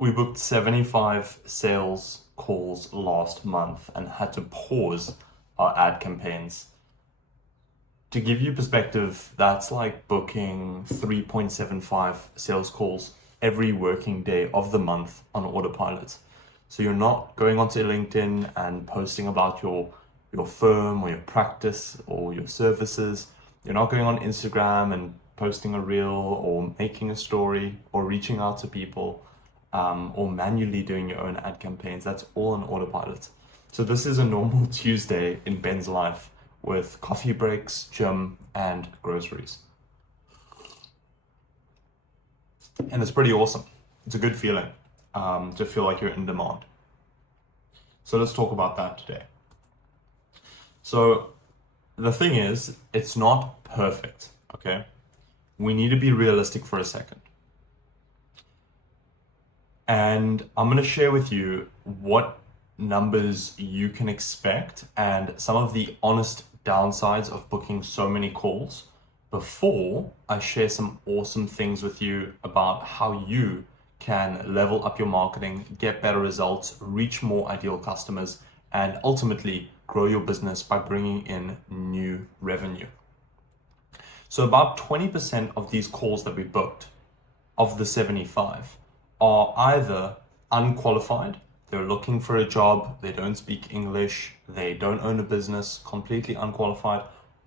We booked 75 sales calls last month and had to pause our ad campaigns. To give you perspective, that's like booking 3.75 sales calls every working day of the month on autopilot. So you're not going onto LinkedIn and posting about your firm or your practice or your services. You're not going on Instagram and posting a reel or making a story or reaching out to people or manually doing your own ad campaigns. That's all on autopilot. So this is a normal Tuesday in Ben's life with coffee breaks, gym, and groceries. And it's pretty awesome. It's a good feeling to feel like you're in demand. So let's talk about that today. So the thing is, it's not perfect, okay? We need to be realistic for a second. And I'm going to share with you what numbers you can expect and some of the honest downsides of booking so many calls before I share some awesome things with you about how you can level up your marketing, get better results, reach more ideal customers, and ultimately grow your business by bringing in new revenue. So about 20% of these calls that we booked, of the 75, are either unqualified, they're looking for a job, they don't speak English, they don't own a business, completely unqualified,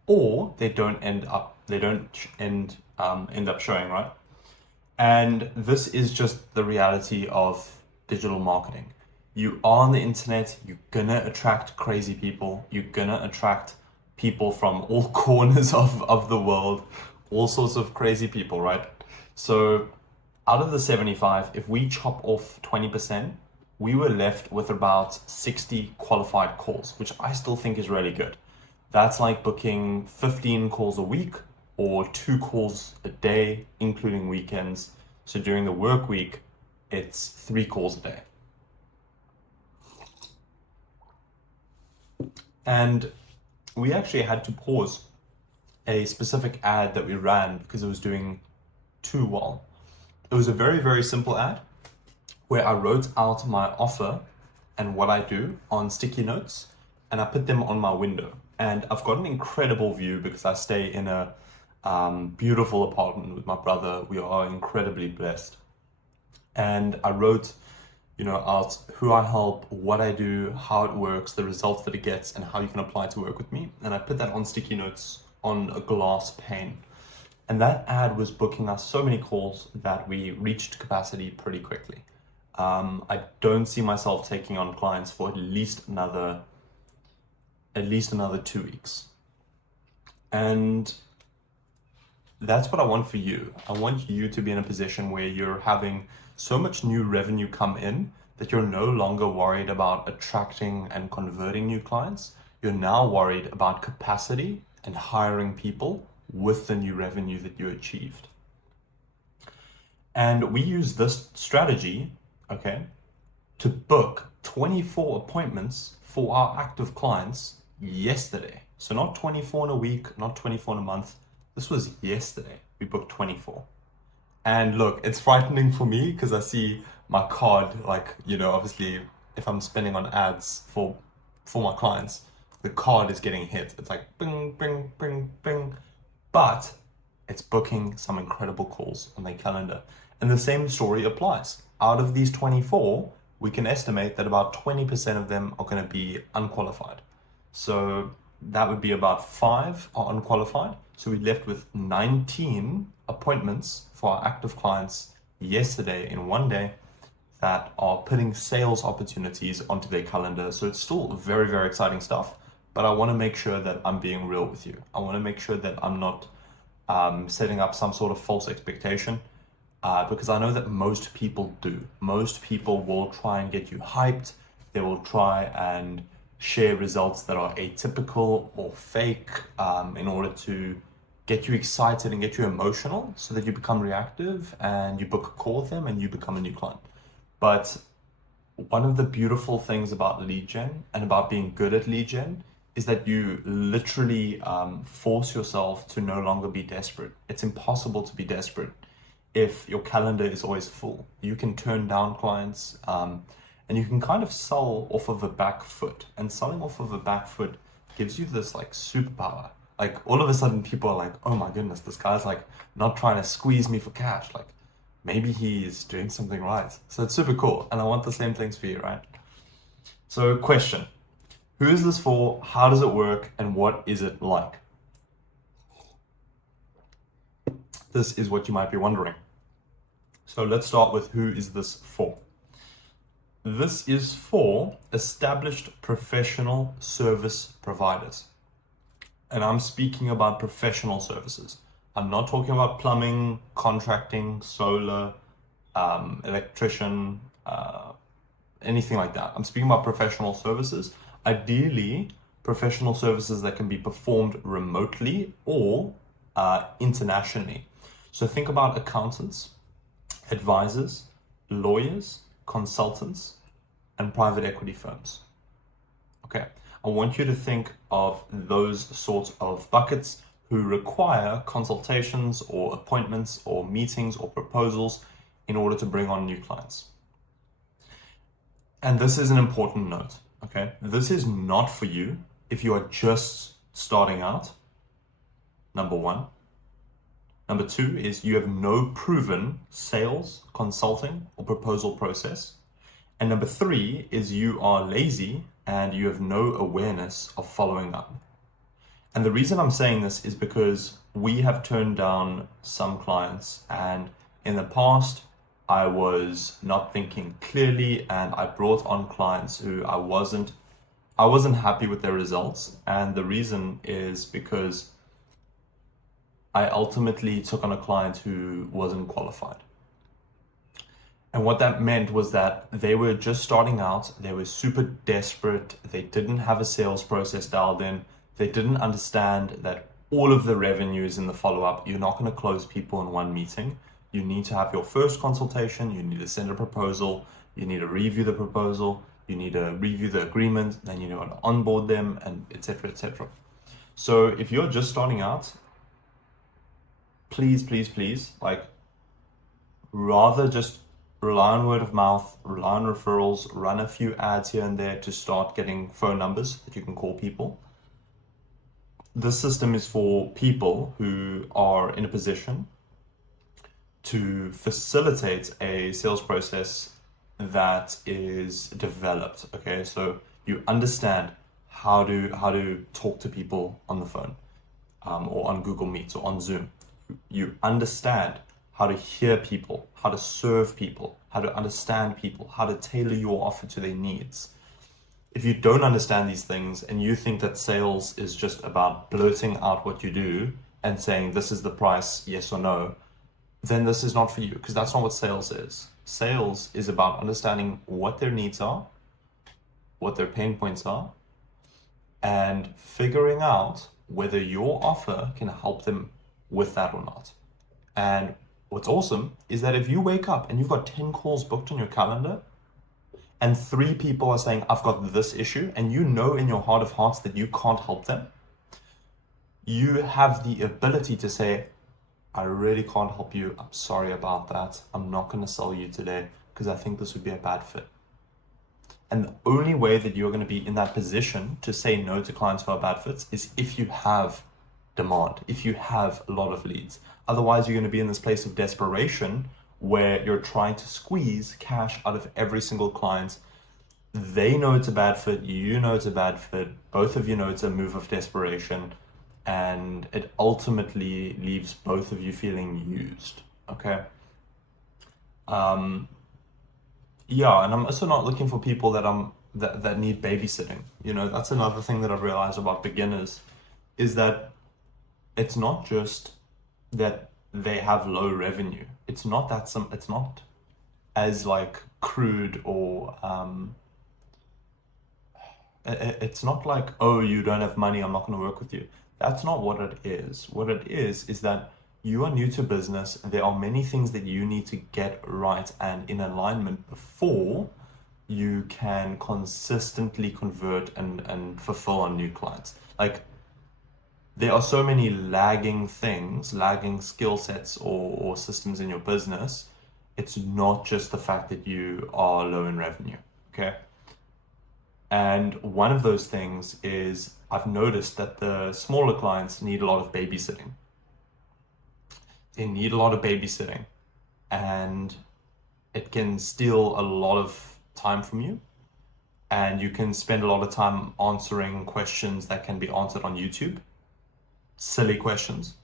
or they don't end up showing, right? And this is just the reality of digital marketing. You are on the internet, you're gonna attract crazy people, you're gonna attract people from all corners of the world, all sorts of crazy people, right? So out of the 75, if we chop off 20%, we were left with about 60 qualified calls, which I still think is really good. That's like booking 15 calls a week or 2 calls a day, including weekends. So during the work week, it's 3 calls a day. And we actually had to pause a specific ad that we ran because it was doing too well. It was a very, very simple ad where I wrote out my offer and what I do on sticky notes and I put them on my window. And I've got an incredible view because I stay in a beautiful apartment with my brother. We are incredibly blessed. And I wrote, out who I help, what I do, how it works, the results that it gets, and how you can apply to work with me. And I put that on sticky notes on a glass pane. And that ad was booking us so many calls that we reached capacity pretty quickly. I don't see myself taking on clients for at least another 2 weeks. And that's what I want for you. I want you to be in a position where you're having so much new revenue come in that you're no longer worried about attracting and converting new clients. You're now worried about capacity and hiring people with the new revenue that you achieved. And we use this strategy, okay, to book 24 appointments for our active clients yesterday. So not 24 in a week, not 24 in a month. This was yesterday. We booked 24. And look, it's frightening for me because I see my card, obviously if I'm spending on ads for my clients, the card is getting hit. It's like bing, bing, bing, bing. But it's booking some incredible calls on their calendar. And the same story applies. Out of these 24, we can estimate that about 20% of them are going to be unqualified. So that would be about 5 are unqualified. So we left with 19 appointments for our active clients yesterday in one day that are putting sales opportunities onto their calendar. So it's still very, very exciting stuff, but I want to make sure that I'm being real with you. I want to make sure that I'm not setting up some sort of false expectation because I know that most people do. Most people will try and get you hyped. They will try and share results that are atypical or fake in order to get you excited and get you emotional so that you become reactive and you book a call with them and you become a new client. But one of the beautiful things about lead gen and about being good at lead gen is that you literally force yourself to no longer be desperate. It's impossible to be desperate if your calendar is always full. You can turn down clients, and you can kind of sell off of a back foot. And selling off of a back foot gives you this like superpower. Like all of a sudden people are like, oh my goodness, this guy's like not trying to squeeze me for cash. Like maybe he's doing something right. So it's super cool. And I want the same things for you, right? So question, who is this for? How does it work? And what is it like? This is what you might be wondering. So let's start with who is this for? This is for established professional service providers. And I'm speaking about professional services. I'm not talking about plumbing, contracting, solar, electrician, anything like that. I'm speaking about professional services. Ideally, professional services that can be performed remotely or internationally. So think about accountants, advisors, lawyers, consultants, and private equity firms. Okay, I want you to think of those sorts of buckets who require consultations or appointments or meetings or proposals in order to bring on new clients. And this is an important note, okay? This is not for you if you are just starting out, number one. Number two is you have no proven sales, consulting, or proposal process. And number three is you are lazy and you have no awareness of following up. And the reason I'm saying this is because we have turned down some clients, and in the past, I was not thinking clearly, and I brought on clients who I wasn't happy with their results. And the reason is because I ultimately took on a client who wasn't qualified. And what that meant was that they were just starting out, they were super desperate, they didn't have a sales process dialed in, they didn't understand that all of the revenue is in the follow-up. You're not going to close people in one meeting. You need to have your first consultation, you need to send a proposal, you need to review the proposal, you need to review the agreement, then you know how to onboard them, and etc., etc. So if you're just starting out, please, like, rather just rely on word of mouth, rely on referrals, run a few ads here and there to start getting phone numbers that you can call people. This system is for people who are in a position to facilitate a sales process that is developed. Okay, so you understand how to talk to people on the phone, or on Google Meet or on Zoom. You understand how to hear people, how to serve people, how to understand people, how to tailor your offer to their needs. If you don't understand these things and you think that sales is just about blurting out what you do and saying this is the price, yes or no, then this is not for you, because that's not what sales is. Sales is about understanding what their needs are, what their pain points are, and figuring out whether your offer can help them with that or not. And what's awesome is that if you wake up and you've got 10 calls booked on your calendar and 3 people are saying, I've got this issue, and you know in your heart of hearts that you can't help them, you have the ability to say, I really can't help you. I'm sorry about that. I'm not going to sell you today because I think this would be a bad fit. And the only way that you're going to be in that position to say no to clients who are bad fits is if you have demand, if you have a lot of leads. Otherwise, you're going to be in this place of desperation where you're trying to squeeze cash out of every single client. They know it's a bad fit. You know it's a bad fit. Both of you know it's a move of desperation. And it ultimately leaves both of you feeling used, okay? Yeah, and I'm also not looking for people that need babysitting. You know, that's another thing that I've realized about beginners, is that it's not just that they have low revenue. It's not it's not as like crude or it's not like, oh, you don't have money, I'm not going to work with you. That's not what it is. What it is that you are new to business. There are many things that you need to get right and in alignment before you can consistently convert and fulfill on new clients. Like, there are so many lagging things, lagging skill sets or systems in your business. It's not just the fact that you are low in revenue, okay? And one of those things is I've noticed that the smaller clients need a lot of babysitting. They need a lot of babysitting, and it can steal a lot of time from you. And you can spend a lot of time answering questions that can be answered on YouTube, silly questions.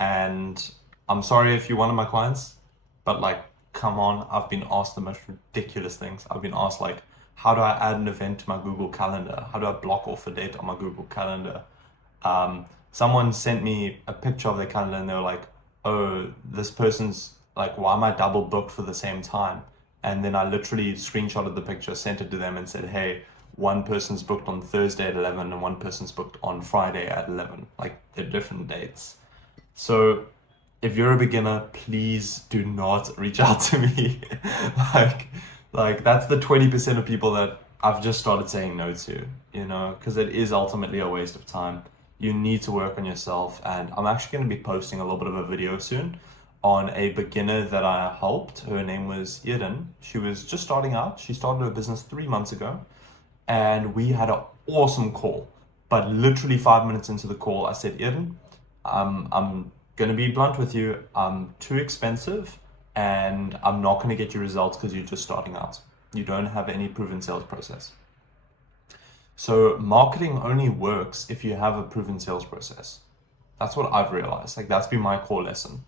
And I'm sorry if you're one of my clients, but like, come on, I've been asked the most ridiculous things. I've been asked like, how do I add an event to my Google Calendar? How do I block off a date on my Google Calendar? Someone sent me a picture of their calendar and they were like, oh, this person's like, why am I double booked for the same time? And then I literally screenshotted the picture, sent it to them and said, hey, one person's booked on Thursday at 11 and one person's booked on Friday at 11. Like, they're different dates. So if you're a beginner, please do not reach out to me. like, like that's the 20% of people that I've just started saying no to, you know, because it is ultimately a waste of time. You need to work on yourself. And I'm actually going to be posting a little bit of a video soon on a beginner that I helped. Her name was Eden. She was just starting out. She started her business 3 months ago. And we had an awesome call. But literally 5 minutes into the call, I said, Eden, I'm going to be blunt with you. I'm too expensive and I'm not going to get you results because you're just starting out. You don't have any proven sales process. So marketing only works if you have a proven sales process. That's what I've realized. Like, that's been my core lesson.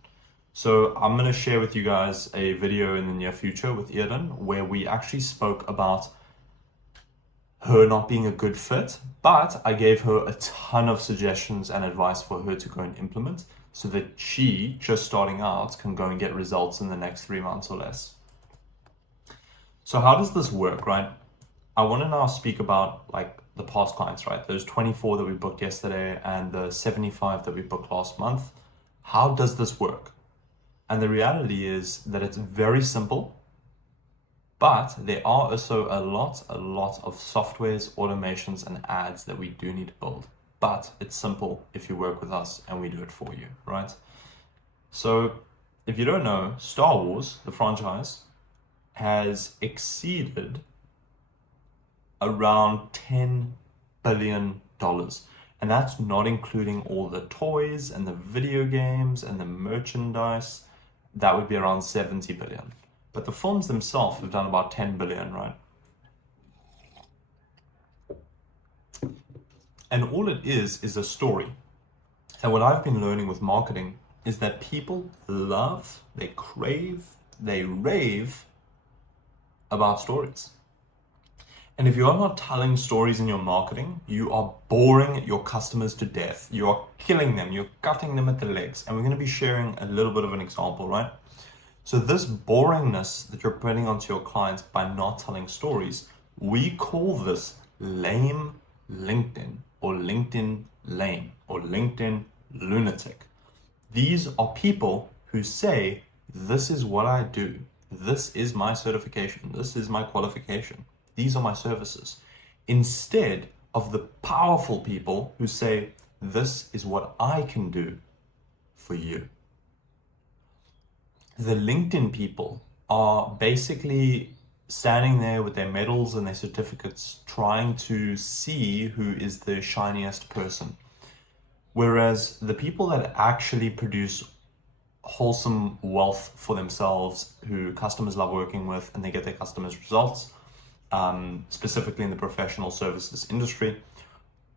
So I'm going to share with you guys a video in the near future with Eden where we actually spoke about her not being a good fit, but I gave her a ton of suggestions and advice for her to go and implement so that she, just starting out, can go and get results in the next 3 months or less. So how does this work, right? I want to now speak about like the past clients, right? Those 24 that we booked yesterday and the 75 that we booked last month. How does this work? And the reality is that it's very simple, but there are also a lot of softwares, automations, and ads that we do need to build. But it's simple if you work with us and we do it for you, right? So if you don't know, Star Wars, the franchise, has exceeded around $10 billion. And that's not including all the toys and the video games and the merchandise. That would be around 70 billion. But the films themselves have done about 10 billion, right? And all it is a story. And what I've been learning with marketing is that people love, they crave, they rave about stories. And if you are not telling stories in your marketing, you are boring your customers to death. You are killing them, you're cutting them at the legs. And we're going to be sharing a little bit of an example, right? So this boringness that you're putting onto your clients by not telling stories, we call this lame LinkedIn, or LinkedIn lame, or LinkedIn lunatic. These are people who say, this is what I do. This is my certification. This is my qualification. These are my services. Instead of the powerful people who say, this is what I can do for you. The LinkedIn people are basically standing there with their medals and their certificates trying to see who is the shiniest person. Whereas the people that actually produce wholesome wealth for themselves, who customers love working with and they get their customers results, specifically in the professional services industry,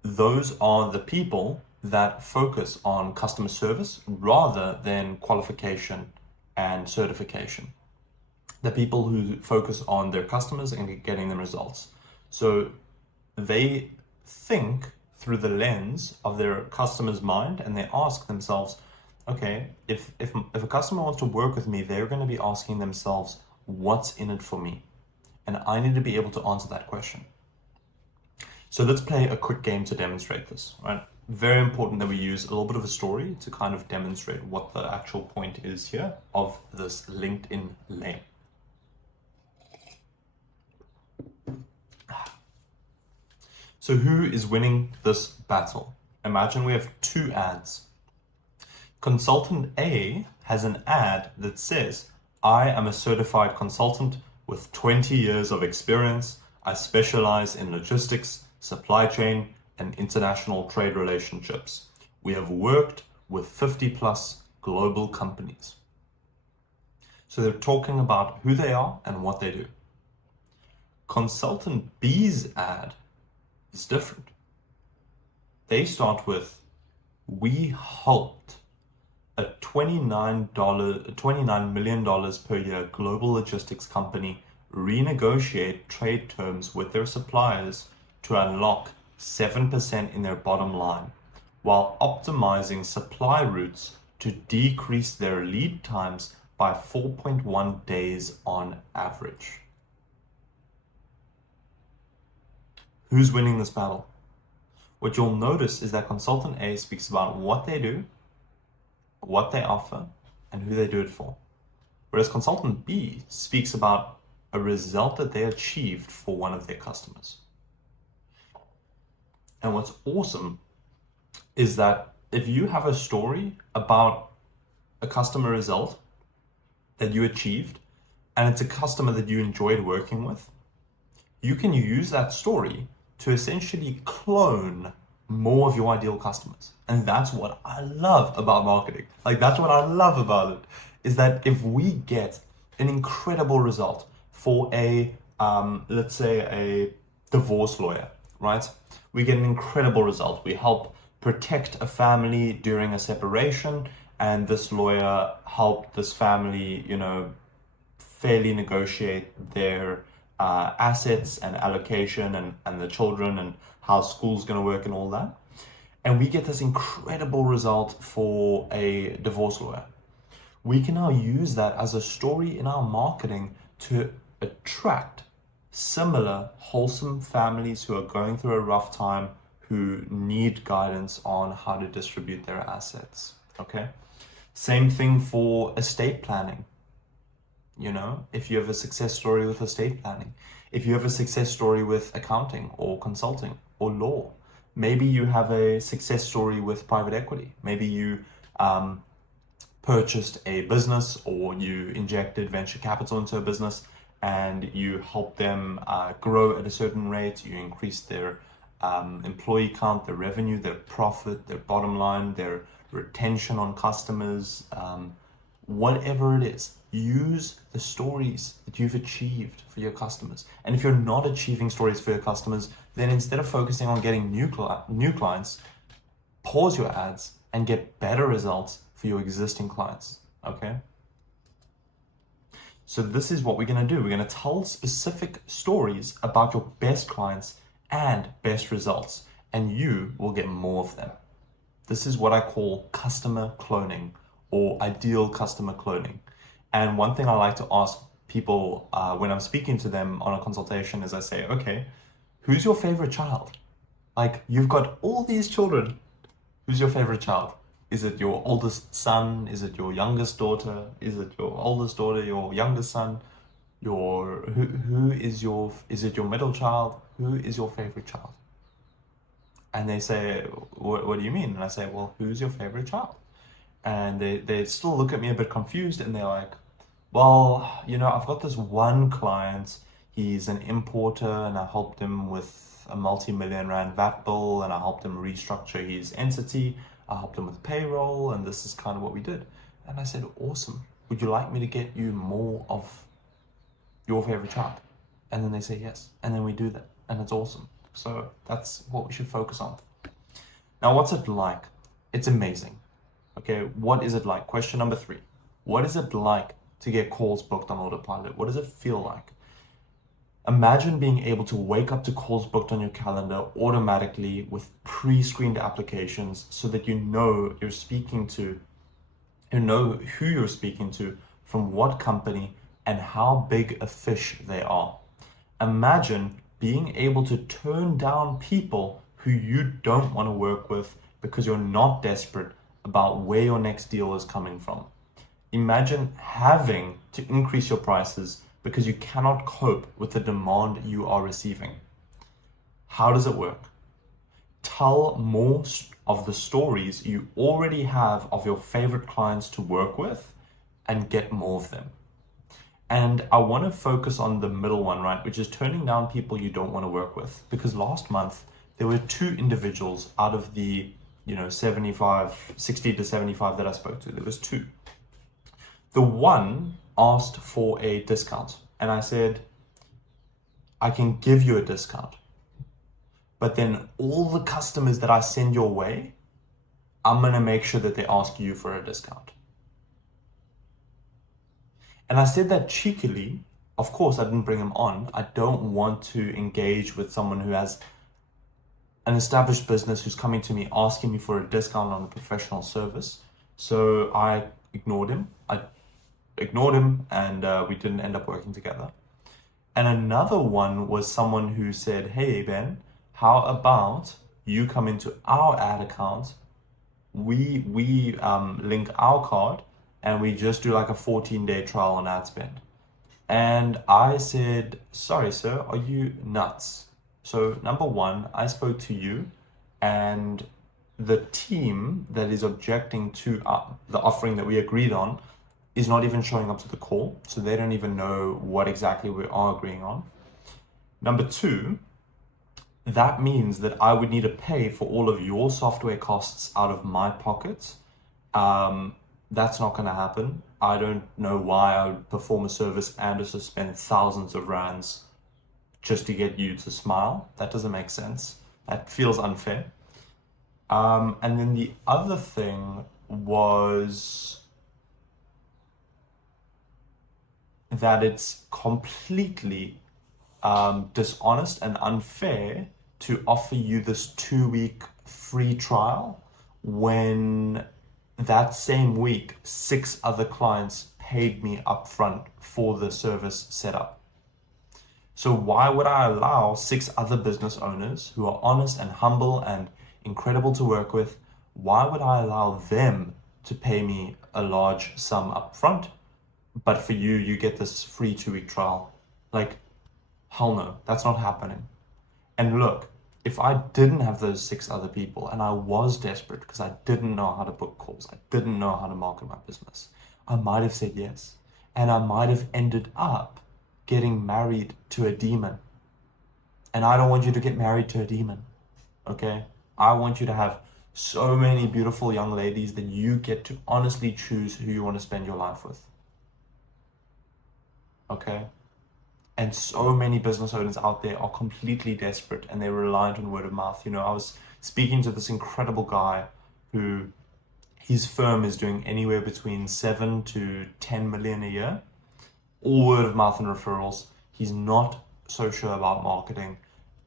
those are the people that focus on customer service rather than qualification and certification. The people who focus on their customers and getting them results. So they think through the lens of their customer's mind and they ask themselves, okay, if a customer wants to work with me, they're going to be asking themselves, what's in it for me? And I need to be able to answer that question. So let's play a quick game to demonstrate this, right? Very important that we use a little bit of a story to kind of demonstrate what the actual point is here of this LinkedIn lane. So who is winning this battle? Imagine we have two ads. Consultant A has an ad that says, I am a certified consultant with 20 years of experience. I specialize in logistics, supply chain, and international trade relationships. We have worked with 50 plus global companies. So they're talking about who they are and what they do. Consultant B's ad is different. They start with, we helped a $29 million per year global logistics company renegotiate trade terms with their suppliers to unlock 7% in their bottom line, while optimizing supply routes to decrease their lead times by 4.1 days on average. Who's winning this battle? What you'll notice is that Consultant A speaks about what they do, what they offer, and who they do it for. Whereas Consultant B speaks about a result that they achieved for one of their customers. And what's awesome is that if you have a story about a customer result that you achieved, and it's a customer that you enjoyed working with, you can use that story to essentially clone more of your ideal customers. And that's what I love about marketing. Like, that's what I love about it, is that if we get an incredible result for a, let's say a divorce lawyer, right? We get an incredible result. We help protect a family during a separation, and this lawyer helped this family, fairly negotiate their assets and allocation and the children and how school's going to work and all that. And we get this incredible result for a divorce lawyer. We can now use that as a story in our marketing to attract similar wholesome families who are going through a rough time, who need guidance on how to distribute their assets. Okay. Same thing for estate planning. If you have a success story with estate planning, if you have a success story with accounting or consulting or law, maybe you have a success story with private equity. Maybe you purchased a business, or you injected venture capital into a business and you help them grow at a certain rate. You increase their employee count, their revenue, their profit, their bottom line, their retention on customers, whatever it is. Use the stories that you've achieved for your customers. And if you're not achieving stories for your customers, then instead of focusing on getting new clients, pause your ads and get better results for your existing clients. Okay? So this is what we're going to do. We're going to tell specific stories about your best clients and best results, and you will get more of them. This is what I call customer cloning, or ideal customer cloning. And one thing I like to ask people when I'm speaking to them on a consultation is I say, okay, who's your favorite child? Like, you've got all these children. Who's your favorite child? Is it your oldest son? Is it your youngest daughter? Is it your oldest daughter, your youngest son? Is it your middle child? Who is your favorite child? And they say, what do you mean? And I say, well, who's your favorite child? And they still look at me a bit confused, and they're like, well, I've got this one client. He's an importer, and I helped him with a multi-million rand VAT bill, and I helped him restructure his entity. I helped him with payroll, and this is kind of what we did. And I said, awesome. Would you like me to get you more of your favorite child? And then they say yes. And then we do that, and it's awesome. So that's what we should focus on. Now, what's it like? It's amazing. Okay, what is it like? Question number 3. What is it like to get calls booked on autopilot? What does it feel like? Imagine being able to wake up to calls booked on your calendar automatically with pre-screened applications, so that you know who you're speaking to, from what company, and how big a fish they are. Imagine being able to turn down people who you don't want to work with because you're not desperate about where your next deal is coming from. Imagine having to increase your prices because you cannot cope with the demand you are receiving. How does it work? Tell more of the stories you already have of your favorite clients to work with and get more of them. And I want to focus on the middle one, right? Which is turning down people you don't want to work with. Because last month, there were 2 individuals out of the, 60 to 75 that I spoke to. There was 2. The one asked for a discount. And I said, I can give you a discount. But then all the customers that I send your way, I'm going to make sure that they ask you for a discount. And I said that cheekily. Of course, I didn't bring him on. I don't want to engage with someone who has an established business who's coming to me asking me for a discount on a professional service. So I ignored him. And we didn't end up working together. And another one was someone who said, hey, Ben, how about you come into our ad account? We link our card and we just do like a 14-day trial on ad spend. And I said, sorry, sir, are you nuts? So number one, I spoke to you, and the team that is objecting to the offering that we agreed on is not even showing up to the call. So they don't even know what exactly we are agreeing on. Number two, that means that I would need to pay for all of your software costs out of my pocket. That's not going to happen. I don't know why I would perform a service and also spend thousands of rands just to get you to smile. That doesn't make sense. That feels unfair. And then the other thing was that it's completely dishonest and unfair to offer you this 2-week free trial when that same week 6 other clients paid me upfront for the service setup. So why would I allow 6 other business owners who are honest and humble and incredible to work with, why would I allow them to pay me a large sum upfront, but for you, you get this free 2-week trial? Like, hell no, that's not happening. And look, if I didn't have those 6 other people and I was desperate because I didn't know how to book calls, I didn't know how to market my business, I might have said yes. And I might have ended up getting married to a demon. And I don't want you to get married to a demon, okay? I want you to have so many beautiful young ladies that you get to honestly choose who you want to spend your life with, okay? And so many business owners out there are completely desperate and they're reliant on word of mouth. I was speaking to this incredible guy who his firm is doing anywhere between 7 to 10 million a year, all word of mouth and referrals. He's not so sure about marketing.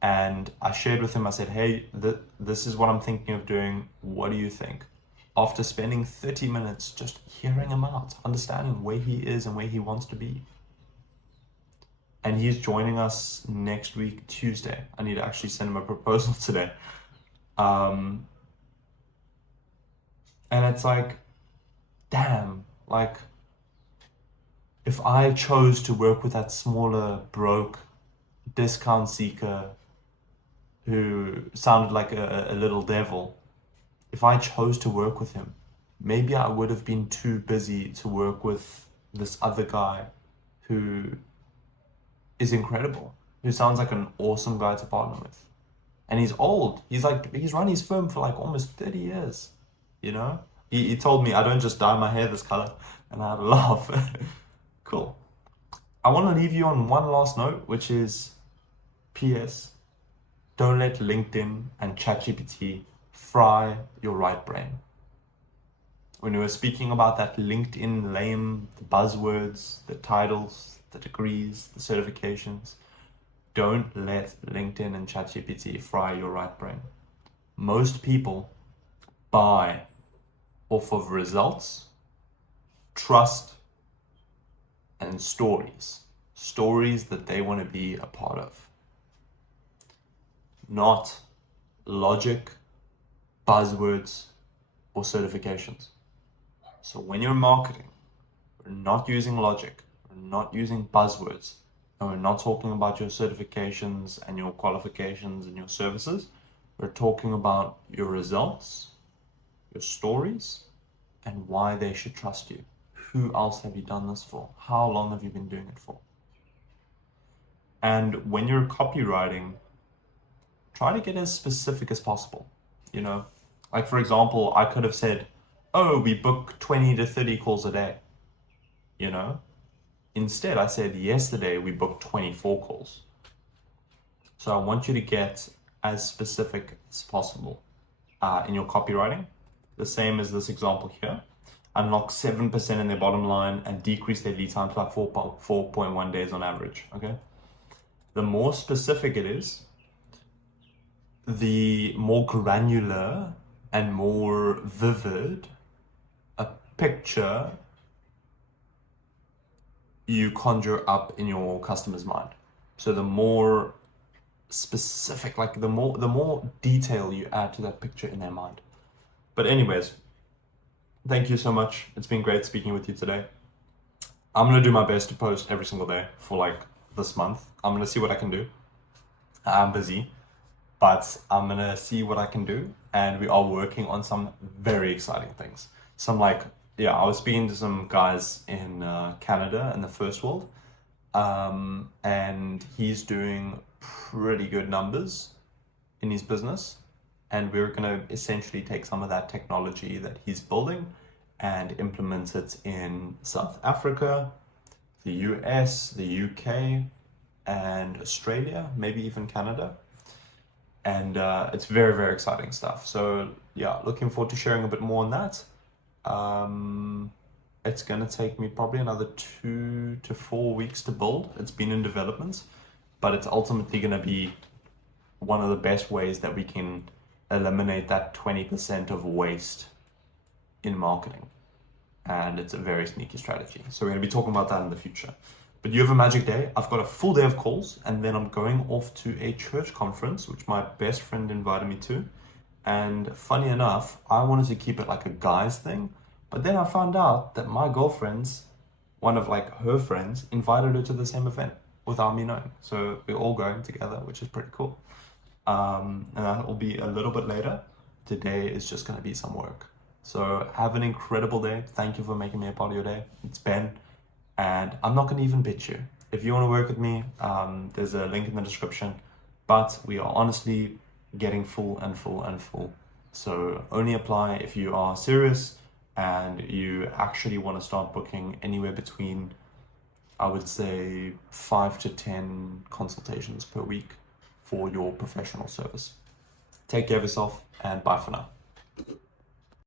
And I shared with him, I said, hey, this is what I'm thinking of doing. What do you think? After spending 30 minutes just hearing him out, understanding where he is and where he wants to be. And he's joining us next week, Tuesday. I need to actually send him a proposal today. And it's like, damn, like, if I chose to work with that smaller, broke, discount seeker who sounded like a little devil, if I chose to work with him, maybe I would have been too busy to work with this other guy who is incredible, who sounds like an awesome guy to partner with. And he's old. He's run his firm for like almost 30 years, He told me I don't just dye my hair this color, and I had a laugh. Cool. I want to leave you on one last note, which is PS, don't let LinkedIn and ChatGPT fry your right brain. When we were speaking about that LinkedIn lame, the buzzwords, the titles, the degrees, the certifications, don't let LinkedIn and ChatGPT fry your right brain. Most people buy off of results, trust, and stories that they want to be a part of, not logic, buzzwords, or certifications. So when you're marketing, we're not using logic, we're not using buzzwords, and we're not talking about your certifications and your qualifications and your services. We're talking about your results, your stories, and why they should trust you. Who else have you done this for? How long have you been doing it for? And when you're copywriting, try to get as specific as possible. You know, like for example, I could have said, oh, we book 20 to 30 calls a day. You know, instead I said, yesterday we booked 24 calls. So I want you to get as specific as possible in your copywriting. The same as this example here. Unlock 7% in their bottom line and decrease their lead time to about 4.1 days on average. Okay. The more specific it is, the more granular and more vivid a picture you conjure up in your customer's mind. So the more specific, like the more detail you add to that picture in their mind. But anyways, thank you so much. It's been great speaking with you today. I'm gonna do my best to post every single day for like this month. I'm gonna see what I can do. I'm busy, but I'm gonna see what I can do. And we are working on some very exciting things. Some like, yeah, I was speaking to some guys in Canada in the first world, and he's doing pretty good numbers in his business. And we're gonna essentially take some of that technology that he's building and implement it in South Africa, the US, the UK, and Australia, maybe even Canada. And it's very, very exciting stuff. So yeah, looking forward to sharing a bit more on that. It's gonna take me probably another 2 to 4 weeks to build. It's been in development, but it's ultimately gonna be one of the best ways that we can eliminate that 20% of waste in marketing. And it's a very sneaky strategy. So we're gonna be talking about that in the future. But you have a magic day. I've got a full day of calls, and then I'm going off to a church conference, which my best friend invited me to. And funny enough, I wanted to keep it like a guys thing, but then I found out that my girlfriend's, one of like her friends, invited her to the same event without me knowing. So we're all going together, which is pretty cool. And that will be a little bit later. Today is just gonna be some work. So have an incredible day. Thank you for making me a part of your day. It's Ben. And I'm not going to even pitch you. If you want to work with me, there's a link in the description. But we are honestly getting full and full and full. So only apply if you are serious and you actually want to start booking anywhere between, I would say, 5 to 10 consultations per week for your professional service. Take care of yourself, and bye for now.